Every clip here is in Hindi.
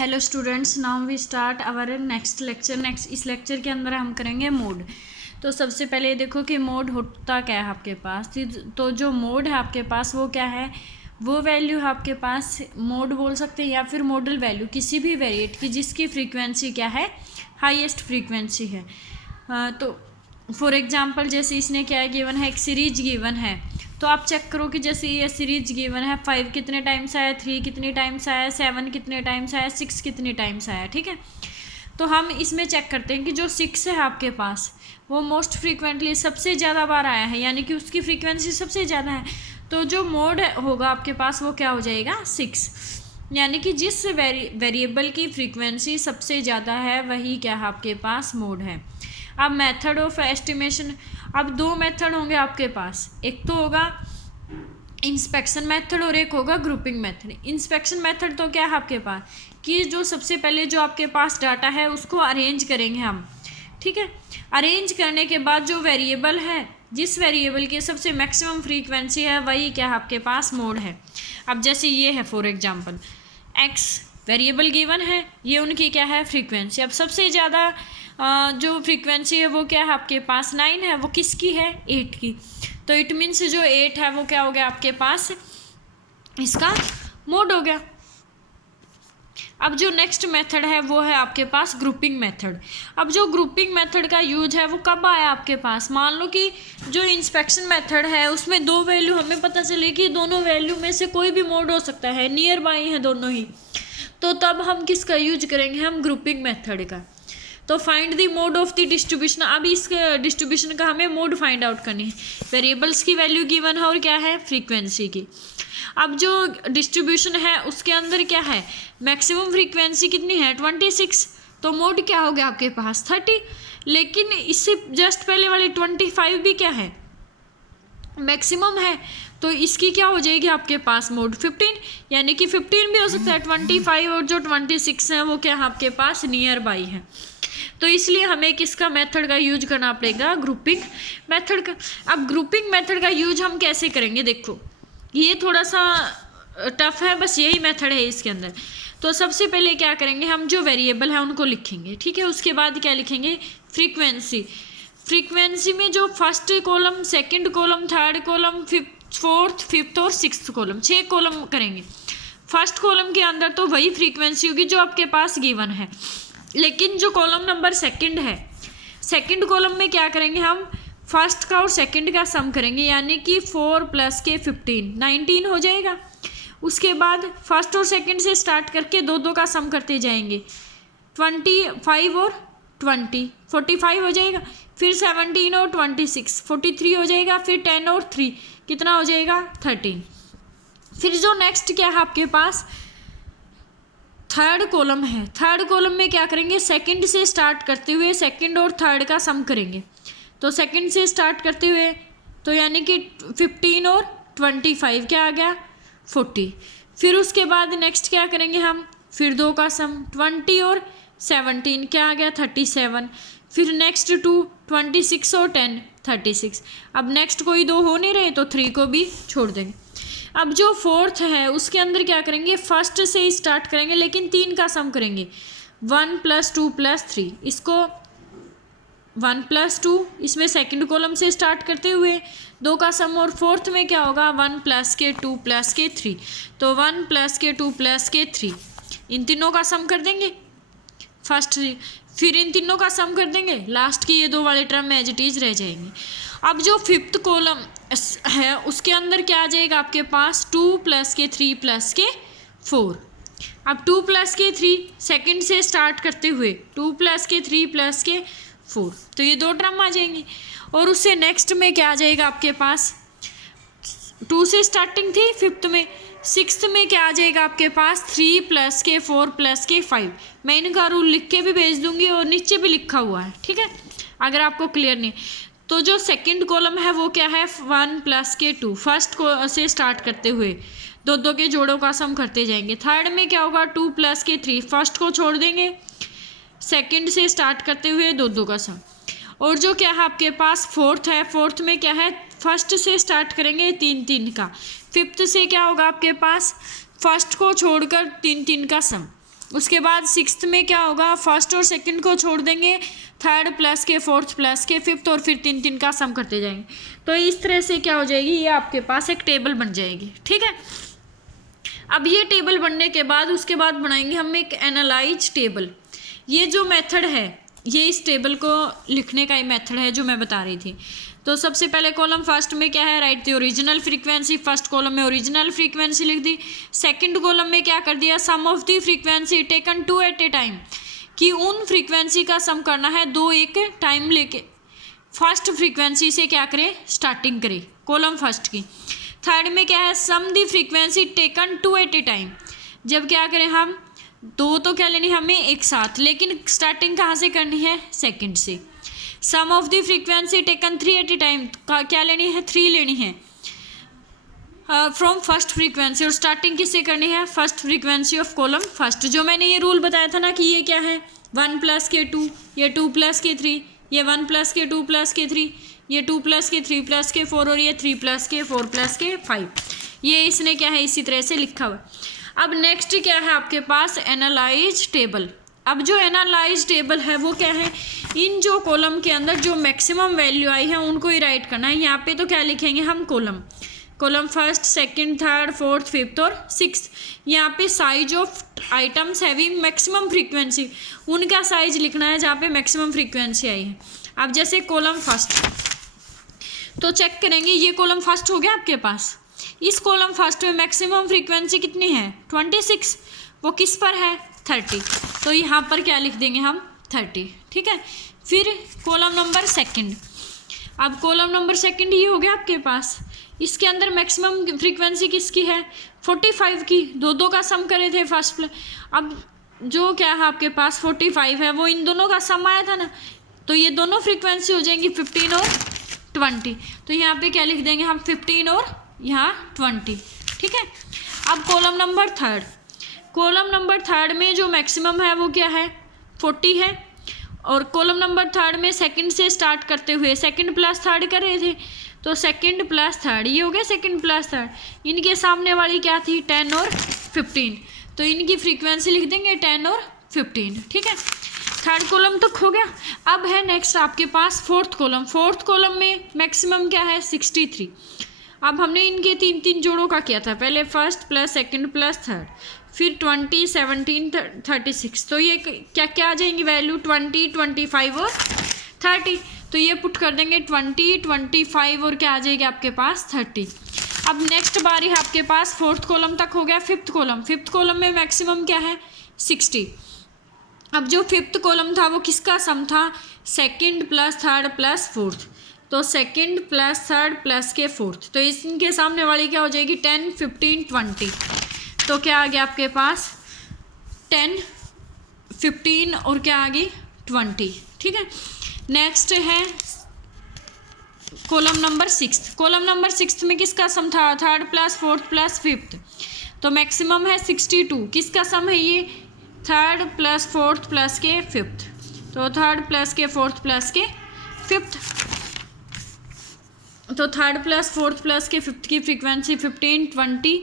Hello students, now we start our next lecture. इस लेक्चर के अंदर हम करेंगे मोड। तो सबसे पहले देखो कि मोड होता क्या है आपके पास। तो जो मोड है आपके पास वो क्या है, वो वैल्यू है आपके पास मोड बोल सकते हैं या फिर मॉडल वैल्यू किसी भी वेरिएट की जिसकी फ्रीक्वेंसी क्या है, हाईएस्ट फ्रीक्वेंसी है। तो फॉर एग्जांपल जैसे इसने क्या गिवन है, एक सीरीज गिवन है। तो आप चेक करो कि जैसे ये सीरीज गिवन है 5 कितने टाइम्स आया, 3 कितने टाइम्स आया, 7 कितने टाइम्स आया, 6 कितने टाइम्स आया। ठीक है, तो हम इसमें चेक करते हैं कि जो 6 है आपके पास वो मोस्ट फ्रीक्वेंटली सबसे ज़्यादा बार आया है, यानी कि उसकी फ्रीक्वेंसी सबसे ज़्यादा है। तो जो मोड होगा आपके पास वो क्या हो जाएगा, 6। यानी कि जिस वेरिएबल की फ्रीक्वेंसी सबसे ज़्यादा है वही क्या है आपके पास मोड है। अब मेथड ऑफ एस्टिमेशन, अब दो मेथड होंगे आपके पास, एक तो होगा इंस्पेक्शन मेथड और एक होगा ग्रुपिंग मेथड। इंस्पेक्शन मेथड तो क्या है आपके पास कि जो सबसे पहले जो आपके पास डाटा है उसको अरेंज करेंगे हम। ठीक है, अरेंज करने के बाद जो वेरिएबल है, जिस वेरिएबल की सबसे मैक्सिमम फ्रीक्वेंसी है वही क्या है आपके पास मोड है। अब जैसे ये है for example x variable given है, ये उनकी क्या है फ्रीक्वेंसी। अब सबसे ज़्यादा जो फ्रीक्वेंसी है वो क्या है आपके पास 9 है, वो किसकी है, 8 की। तो इट मीन्स जो 8 है वो क्या हो गया आपके पास, इसका मोड हो गया। अब जो नेक्स्ट मेथड है वो है आपके पास ग्रुपिंग मेथड। अब जो ग्रुपिंग मेथड का यूज है वो कब आया आपके पास, मान लो कि जो इंस्पेक्शन मेथड है उसमें दो वैल्यू हमें पता चले कि दोनों वैल्यू में से कोई भी मोड हो सकता है, नियर बाई है दोनों ही। तो तब हम किसका यूज करेंगे, हम ग्रुपिंग मेथड का। तो find the mode of the distribution. अब इस डिस्ट्रीब्यूशन का हमें मोड फाइंड आउट करनी है। वेरिएबल्स की वैल्यू गिवन है और क्या है, फ्रीक्वेंसी की। अब जो डिस्ट्रीब्यूशन है उसके अंदर क्या है, मैक्सिमम फ्रीक्वेंसी कितनी है 26, तो मोड क्या हो गया आपके पास 30। लेकिन इससे जस्ट पहले वाली 25 भी क्या है, मैक्सिमम है, तो इसकी क्या हो जाएगी आपके पास मोड 15। यानी कि 15 भी हो सकता है, 25 और जो 26 है वो क्या है आपके पास नियर बाई है। तो इसलिए हमें किसका मेथड का यूज करना पड़ेगा, ग्रुपिंग मेथड का। अब ग्रुपिंग मेथड का यूज हम कैसे करेंगे, देखो ये थोड़ा सा टफ है, बस यही मेथड है इसके अंदर। तो सबसे पहले क्या करेंगे, हम जो वेरिएबल है उनको लिखेंगे। ठीक है, उसके बाद क्या लिखेंगे, फ्रीक्वेंसी। फ्रीक्वेंसी में जो first column, second column, third column, fourth, fifth और सिक्स्थ कॉलम, 6 कॉलम करेंगे। फर्स्ट कॉलम के अंदर तो वही फ्रीक्वेंसी होगी जो आपके पास गिवन है, लेकिन जो कॉलम नंबर सेकंड है, सेकंड कॉलम में क्या करेंगे, हम फर्स्ट का और सेकंड का सम करेंगे। यानी कि 4 + के 15 19 हो जाएगा। उसके बाद फर्स्ट और सेकंड से स्टार्ट करके दो दो का सम करते जाएंगे, 25 और 20 45 हो जाएगा। फिर 17 और 26 43 हो जाएगा। फिर 10 और 3 कितना हो जाएगा 13। फिर जो नेक्स्ट क्या है आपके पास थर्ड कॉलम है, थर्ड कॉलम में क्या करेंगे, सेकंड से स्टार्ट करते हुए सेकंड और थर्ड का सम करेंगे। तो सेकंड से स्टार्ट करते हुए तो यानी कि 15 और 25 क्या आ गया 40। फिर उसके बाद नेक्स्ट क्या करेंगे हम, फिर दो का सम 20 और 17 क्या आ गया 37। फिर नेक्स्ट 2 26 और 10 36। अब नेक्स्ट कोई दो हो नहीं रहे तो 3 को भी छोड़ देंगे। अब जो फोर्थ है उसके अंदर क्या करेंगे, फर्स्ट से ही स्टार्ट करेंगे लेकिन 3 का सम करेंगे, 1 + 2 + 3। इसको 1 + 2 इसमें सेकंड कॉलम से स्टार्ट करते हुए 2 का सम, और फोर्थ में क्या होगा 1 + के 2 + के 3। तो 1 + के 2 + के 3, इन तीनों का सम कर देंगे फर्स्ट। फिर इन तीनों का सम कर देंगे, लास्ट की ये दो वाले टर्म एज इट इज रह जाएंगे। अब जो फिफ्थ कॉलम है उसके अंदर क्या आ जाएगा आपके पास 2 + के 3 + के 4। अब 2 + के 3 सेकंड से स्टार्ट करते हुए 2 + के 3 + के 4, तो ये दो टर्म आ जाएंगी। और उससे नेक्स्ट में क्या आ जाएगा आपके पास, 2 से स्टार्टिंग थी फिफ्थ में, सिक्स्थ में क्या आ जाएगा आपके पास 3 + के 4 + के 5। मैं इनका रूल लिख के भी भेज दूंगी और नीचे भी लिखा हुआ है, ठीक है, अगर आपको क्लियर नहीं। तो जो सेकंड कॉलम है वो क्या है 1 + के 2, फर्स्ट को से स्टार्ट करते हुए दो दो के जोड़ों का सम करते जाएंगे। थर्ड में क्या होगा 2 + के 3, फर्स्ट को छोड़ देंगे, सेकंड से स्टार्ट करते हुए दो दो का सम। और जो क्या है आपके पास फोर्थ है, फोर्थ में क्या है फर्स्ट से स्टार्ट करेंगे 3 3 का। फिफ्थ से क्या होगा आपके पास फर्स्ट को छोड़कर 3 3 का सम। उसके बाद सिक्स्थ में क्या होगा, फर्स्ट और सेकंड को छोड़ देंगे, थर्ड प्लस के, फोर्थ प्लस के, फिफ्थ, और फिर 3 का सम करते जाएंगे। तो इस तरह से क्या हो जाएगी, ये आपके पास एक टेबल बन जाएगी। ठीक है, अब ये टेबल बनने के बाद उसके बाद बनाएंगे हम एक एनालाइज टेबल। ये जो मेथड है, ये इस टेबल को लिखने का ही मेथड है जो मैं बता रही थी। तो सबसे पहले कॉलम फर्स्ट में क्या है, write the original frequency, first column में ओरिजिनल फ्रीक्वेंसी लिख दी। सेकंड कॉलम में क्या कर दिया, sum of the frequency taken 2 at a time, कि उन फ्रीक्वेंसी का सम करना है 2 एक टाइम लेके, फर्स्ट फ्रीक्वेंसी से क्या करें, स्टार्टिंग करें कॉलम फर्स्ट की। थर्ड में क्या है, sum the frequency taken 2 at a time, जब क्या करें हम 2 तो क्या लेनी है हमें एक साथ, लेकिन स्टार्टिंग कहाँ से करनी है, सेकंड से। Sum of the frequency taken 3 at a time, क्या लेनी है, 3 लेनी है फ्रॉम फर्स्ट फ्रीक्वेंसी, और स्टार्टिंग किससे करनी है, first frequency of column first. जो मैंने ये रूल बताया था ना कि ये क्या है, 1 + के 2, ये 2 + के 3, ये 1 + के 2 + के 3, ये 2 + के 3 + के 4, और ये 3 + के 4 + के 5। ये इसने क्या है, इसी तरह से लिखा हुआ। अब नेक्स्ट क्या है आपके पास, एनालाइज टेबल। अब जो एनालाइज टेबल है वो क्या है, इन जो कॉलम के अंदर जो मैक्सिमम वैल्यू आई है उनको ही राइट करना है। यहाँ पे तो क्या लिखेंगे हम, column first, second, third, fourth, fifth और सिक्स्थ। यहाँ पे size of items having maximum frequency, उनका साइज लिखना है जहाँ पे मैक्सिमम फ्रीक्वेंसी आई है। अब जैसे कॉलम फर्स्ट, तो चेक करेंगे, ये कॉलम फर्स्ट हो गया आपके पास। इस कॉलम फर्स्ट में मैक्सिमम फ्रीक्वेंसी कितनी है, 26, वो किस पर है, 30, तो यहाँ पर क्या लिख देंगे हम, 30। ठीक है, फिर कॉलम नंबर सेकंड, अब कॉलम नंबर सेकंड ये हो गया आपके पास। इसके अंदर मैक्सिमम फ्रीक्वेंसी किसकी है, 45 की, 2 का सम करे थे फर्स्ट प्लस। अब जो क्या है आपके पास 45 है, वो इन दोनों का सम आया था ना, तो ये दोनों फ्रीक्वेंसी हो जाएंगी 15 और 20। तो यहाँ पे क्या लिख देंगे हम, 15 और यहाँ 20। ठीक है, अब column number third, column number third में जो मैक्सिमम है वो क्या है, 40 है, और कॉलम नंबर थर्ड में सेकंड से स्टार्ट करते हुए सेकंड प्लस थर्ड कर रहे थे, तो सेकंड प्लस थर्ड, ये हो गया सेकंड प्लस थर्ड। इनके सामने वाली क्या थी, 10 और 15, तो इनकी फ्रीक्वेंसी लिख देंगे 10 और 15। ठीक है, थर्ड कॉलम तक हो गया। अब है नेक्स्ट आपके पास फोर्थ कॉलम। फोर्थ कॉलम में मैक्सिमम क्या है, 63। अब हमने इनके 3 जोड़ों का किया था, पहले first plus second plus third, फिर 20, 17, 36, तो ये क्या क्या आ जाएंगी वैल्यू, 20, 25 और 30। तो ये पुट कर देंगे 20, 25 और क्या आ जाएगी आपके पास, 30। अब नेक्स्ट बारी है आपके पास, फोर्थ कॉलम तक हो गया। फिफ्थ कॉलम में मैक्सिमम क्या है, 60। अब जो फिफ्थ कॉलम था वो किसका सम था, second plus third plus fourth, तो सेकंड प्लस थर्ड प्लस के फोर्थ, तो इनके सामने वाली क्या हो जाएगी, 10, 15, 20। तो क्या आ गया आपके पास, 10, 15 और क्या आ गई, 20। ठीक है, नेक्स्ट है कॉलम नंबर 6। कॉलम नंबर 6 में किसका सम था, third plus fourth plus fifth, तो मैक्सिमम है 62। किसका सम है ये, थर्ड प्लस फोर्थ प्लस के फिफ्थ, तो थर्ड प्लस के फोर्थ प्लस के फिफ्थ, तो थर्ड प्लस फोर्थ प्लस के फिफ्थ की फ्रीक्वेंसी 15, 20,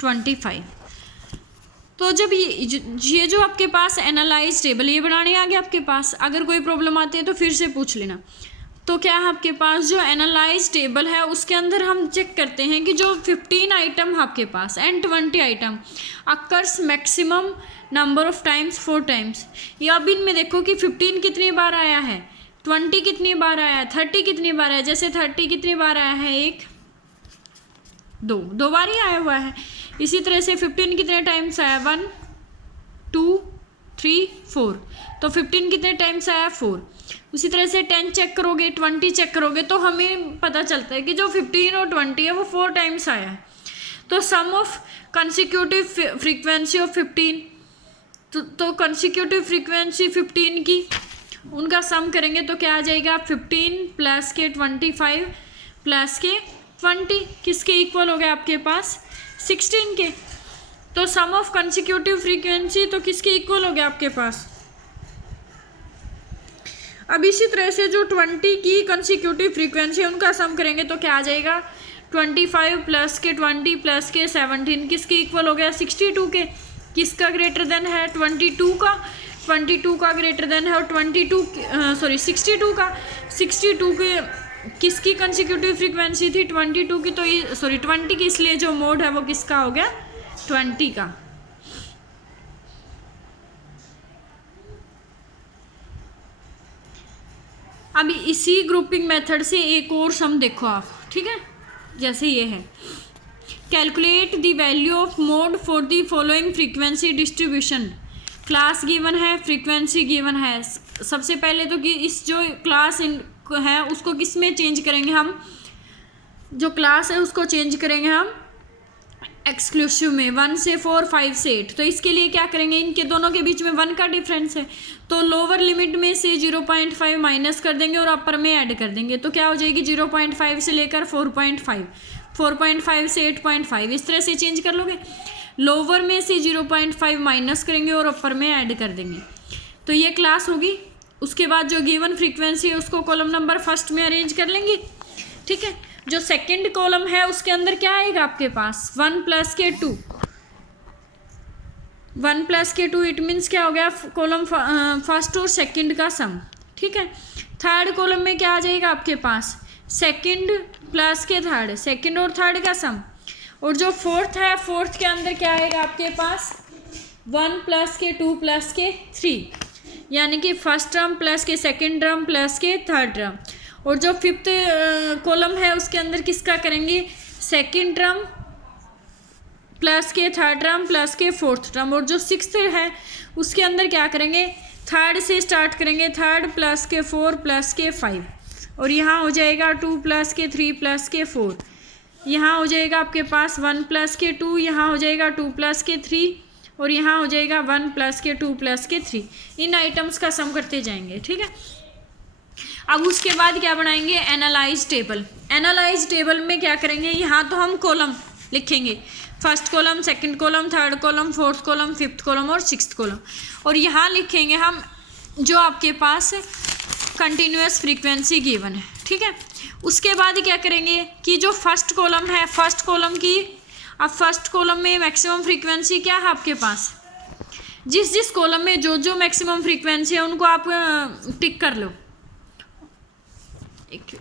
25। तो जब ये जो आपके पास एनालाइज टेबल ये बनाने आ गया आपके पास, अगर कोई प्रॉब्लम आती है तो फिर से पूछ लेना। तो क्या है आपके पास जो एनालाइज टेबल है उसके अंदर हम चेक करते हैं कि जो 15 आइटम आपके पास and 20 items occurs maximum number of times 4 times. ये अब इनमें देखो कि 15 कितनी बार आया है, 20 कितनी बार आया है, 30 कितनी बार आया है। जैसे 30 कितनी बार आया है, 1, 2 बार ही आया हुआ है। इसी तरह से 15 कितने टाइम्स आया, 1, 2, 3, 4, तो 15 कितने टाइम्स आया, 4। उसी तरह से 10 चेक करोगे, 20 चेक करोगे, तो हमें पता चलता है कि जो 15 और 20 है वो 4 टाइम्स आया है। तो सम ऑफ कंसिक्यूटिव फ्रीक्वेंसी ऑफ 15, तो कंसिक्यूटिव फ्रीक्वेंसी 15 की उनका सम करेंगे तो क्या आ जाएगा, 15 प्लस के 25 प्लस के 20 किसके इक्वल हो गया आपके पास, 16 के। तो सम ऑफ कंसिक्यूटिव फ्रीक्वेंसी तो किसके इक्वल हो गया आपके पास। अब इसी तरह से जो 20 की कंसिक्यूटिव फ्रीक्वेंसी है उनका सम करेंगे तो क्या आ जाएगा, 25 प्लस के 20 प्लस के 17 किसके इक्वल हो गया, 62 के। किसका ग्रेटर देन है, 22 का, 22 का ग्रेटर देन है, और 62 का, 62 के किसकी कंसेक्यूटिव फ्रीक्वेंसी थी, 22 की, तो ये 20 की, इसलिए जो मोड है वो किसका हो गया, 20 का। अब इसी ग्रुपिंग मेथड से एक और सम देखो आप, ठीक है, जैसे ये है, calculate the value of mode for the following frequency distribution. Class given है, फ्रीक्वेंसी गिवन है। सबसे पहले तो कि इस जो क्लास है उसको किस में चेंज करेंगे हम, जो क्लास है उसको चेंज करेंगे हम एक्सक्लूसिव में, 1 से 4, 5 से 8। तो इसके लिए क्या करेंगे, इनके दोनों के बीच में 1 का डिफरेंस है, तो लोअर लिमिट में से 0.5 माइनस कर देंगे और अपर में ऐड कर देंगे, तो क्या हो जाएगी 0.5 से लेकर 4.5, 4.5 से 8.5, इस तरह से चेंज कर लोगे। लोअर में से 0.5 माइनस करेंगे और अपर में ऐड कर देंगे, तो ये क्लास होगी। उसके बाद जो गिवन फ्रीक्वेंसी है उसको कॉलम नंबर फर्स्ट में अरेंज कर लेंगे, ठीक है। जो सेकंड कॉलम है उसके अंदर क्या आएगा आपके पास, 1 + के 2, 1 + के 2, इट मीन्स क्या हो गया, कॉलम फर्स्ट और सेकंड का सम, ठीक है। थर्ड कॉलम में क्या आ जाएगा आपके पास, सेकंड + के थर्ड, सेकंड और थर्ड का सम। और जो फोर्थ है, फोर्थ के अंदर क्या आएगा आपके पास, 1 + के 2 + के 3, यानी कि फर्स्ट टर्म प्लस के सेकंड टर्म प्लस के थर्ड टर्म। और जो फिफ्थ कॉलम है उसके अंदर किसका करेंगे, सेकंड टर्म प्लस के थर्ड टर्म प्लस के फोर्थ टर्म। और जो सिक्स्थ है उसके अंदर क्या करेंगे, थर्ड से स्टार्ट करेंगे, थर्ड प्लस के 4 प्लस के 5, और यहाँ हो जाएगा 2 + के 3 प्लस के 4, यहाँ हो जाएगा आपके पास 1 + के 2, यहाँ हो जाएगा 2 + के 3, और यहाँ हो जाएगा 1 + के 2 + के 3। इन आइटम्स का सम करते जाएंगे, ठीक है। अब उसके बाद क्या बनाएंगे, एनालाइज टेबल। एनालाइज टेबल में क्या करेंगे, यहाँ तो हम कॉलम लिखेंगे, first column, second column, third column, fourth column, fifth column और सिक्स्थ कॉलम, और यहाँ लिखेंगे हम जो आपके पास कंटिन्यूअस फ्रीक्वेंसी गिवन है, ठीक है। उसके बाद क्या करेंगे कि जो फर्स्ट कॉलम है, फर्स्ट कॉलम की, अब फर्स्ट कॉलम में मैक्सिमम फ्रीक्वेंसी क्या है आपके पास, जिस कॉलम में जो मैक्सिमम फ्रीक्वेंसी है उनको आप टिक कर लो। एक